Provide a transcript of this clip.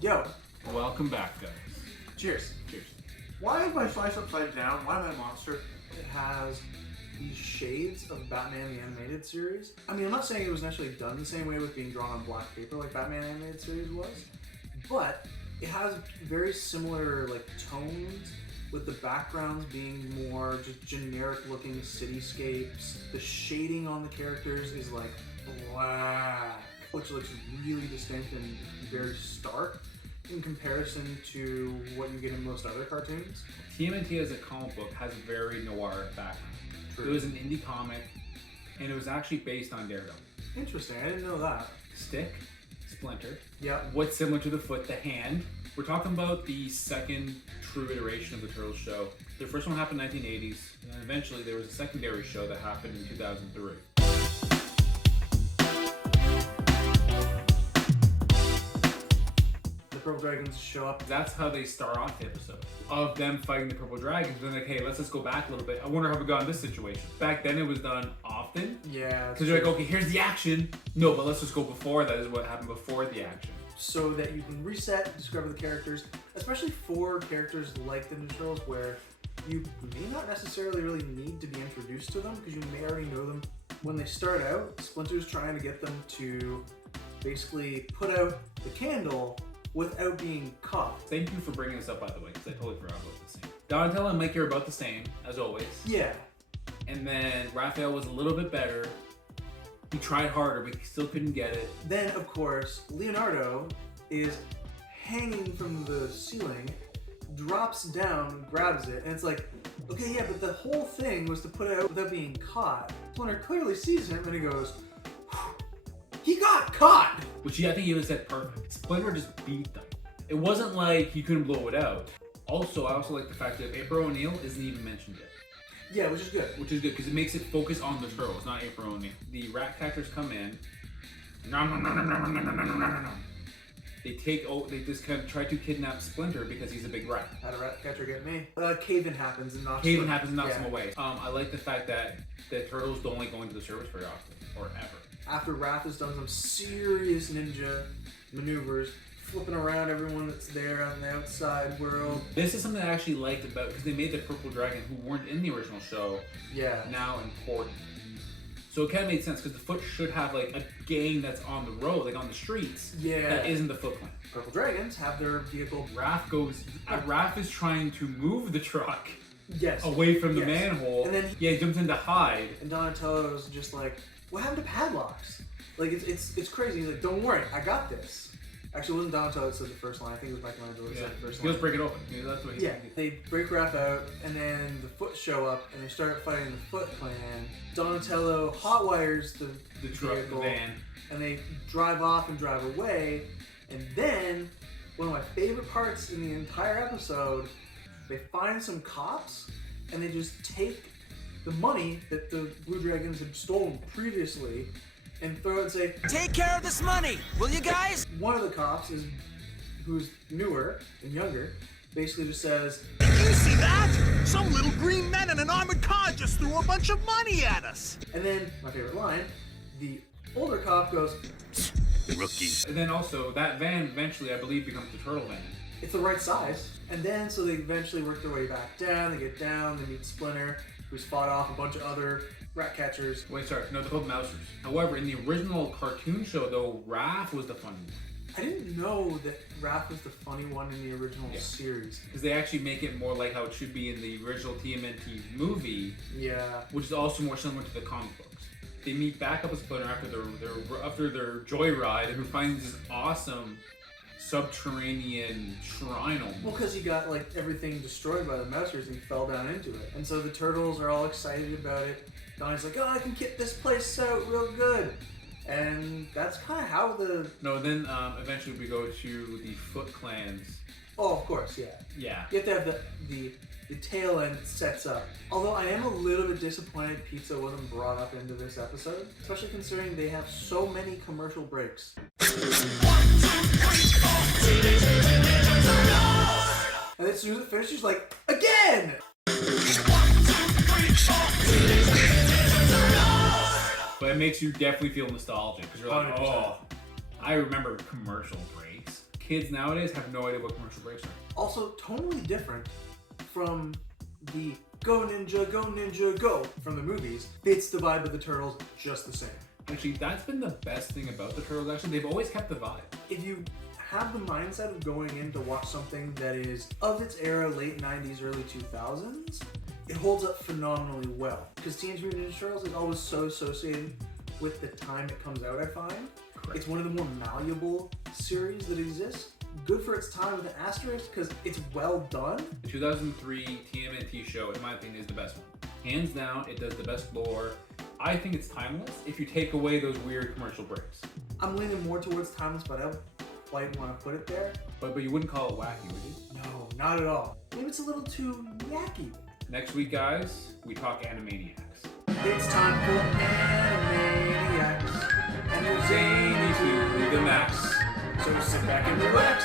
Yo, Welcome back, guys. cheers. Cheers. Why is my slice upside down? Why am I a monster? It has these shades of Batman the Animated Series. I mean, I'm not saying it was necessarily done the same way with being drawn on black paper like Batman Animated Series was, but it has very similar like tones, with the backgrounds being more just generic looking cityscapes. The shading on the characters is like black, which looks really distinct and very stark in comparison to what you get in most other cartoons. TMNT as a comic book has a very noir background. True. It was an indie comic, and it was actually based on Daredevil. Interesting, I didn't know that. Stick, Splinter. Yeah. What's similar to the foot? The hand. We're talking about the second true iteration of the Turtles show. The first one happened in the 1980s, and eventually there was a secondary show that happened in 2003. The Purple Dragons show up. That's how they start off the episode, of them fighting the Purple Dragons. Then like, hey, let's just go back a little bit. I wonder how we got in this situation. Back then it was done often. Yeah. Because you're like, okay, here's the action. No, but let's just go before that is what happened before the action. So that you can reset, discover the characters, especially for characters like the Ninja Turtles, where you may not necessarily really need to be introduced to them because you may already know them. When they start out, Splinter's trying to get them to basically put out the candle without being caught. Thank you for bringing this up, by the way, because I totally forgot about this scene. Donatello and Mike are about the same, as always. Yeah. And then Raphael was a little bit better. He tried harder, but he still couldn't get it. Then, of course, Leonardo is hanging from the ceiling, drops down, grabs it, and it's like, okay, yeah, but the whole thing was to put it out without being caught. Splinter clearly sees him and he goes, he got caught! Which I think he even said perfect. Splinter just beat them. It wasn't like he couldn't blow it out. Also, I also like the fact that April O'Neil isn't even mentioned yet. Yeah, which is good. Which is good, because it makes it focus on the turtles, not April O'Neil. The rat catchers come in. They just kind of try to kidnap Splinter because he's a big rat. How'd a rat catcher get me? Cave-in happens and knocks Cave-in him. happens and knocks him away. I like the fact that the turtles don't like going to the surface very often, or ever. After Wrath has done some serious ninja maneuvers, flipping around everyone that's there on the outside world. This is something I actually liked about, because they made the Purple Dragon, who weren't in the original show, Yeah. now important. So it kind of made sense, because the Foot should have like a gang that's on the road, like on the streets. Yeah. That isn't the Foot Clan. Purple Dragons have their vehicle. Raph is trying to move the truck Yes. away from the Yes. manhole. And then he jumps in to hide. And Donatello's just like, what happened to padlocks? Like, it's crazy. He's like, don't worry, I got this. Actually, it wasn't Donatello that said the first line. I think it was Michelangelo that said the first He line. goes break it open. Yeah, that's what he Yeah, they break Raph out, and then the Foot show up, and they start fighting the Foot Clan. Donatello hotwires the truck, the vehicle, van. and they drive off and drive away. And then, one of my favorite parts in the entire episode, they find some cops, and they just take the money that the Blue Dragons had stolen previously and throw it and say, take care of this money, will you guys? one of the cops who's newer and younger, basically just says, Did you see that? Some little green men in an armored car just threw a bunch of money at us. and then, my favorite line, the older cop goes, Rookie. And then also, that van eventually, I believe, becomes the turtle van. it's the right size. And then, so they eventually work their way back down, they get down, they meet Splinter, who's fought off a bunch of other rat catchers. Wait, sorry. No, they're called Mousers. However, in the original cartoon show, though, Raph was the funny one. I didn't know that Raph was the funny one in the original series. Because they actually make it more like how it should be in the original TMNT movie, Yeah. which is also more similar to the comic books. They meet back up with Splinter after their joyride, who finds this awesome subterranean shrine almost. Well, because he got like everything destroyed by the Mousers and he fell down into it. And so the turtles are all excited about it. Donnie's like, oh, I can get this place out real good. And that's kind of how No, then eventually we go to the Foot Clans. Oh, of course, yeah. Yeah. You have to have the tail end sets up. Although I am a little bit disappointed pizza wasn't brought up into this episode, especially considering they have so many commercial breaks. And as soon as it finishes, she's like, again! But it makes you definitely feel nostalgic because you're like, 100%. oh, I remember commercial breaks. kids nowadays have no idea what commercial breaks are. Also, totally different from the Go Ninja, Go from the movies. Fits the vibe of the Turtles just the same. Actually, that's been the best thing about the Turtles. Actually, they've always kept the vibe. If you have the mindset of going in to watch something that is of its era, late 90s, early 2000s, it holds up phenomenally well. Because Teenage Mutant Ninja Turtles is always so associated with the time it comes out, I find. Correct. It's one of the more malleable series that exists. Good for its time with an asterisk because it's well done. The 2003 TMNT show, in my opinion, is the best one. Hands down, it does the best lore. I think it's timeless if you take away those weird commercial breaks. I'm leaning more towards timeless, but I don't quite want to put it there. But you wouldn't call it wacky, would you? No, not at all. Maybe it's a little too wacky. Next week, guys, we talk Animaniacs. It's time for Animaniacs, and we're Zany to the max. So sit back and relax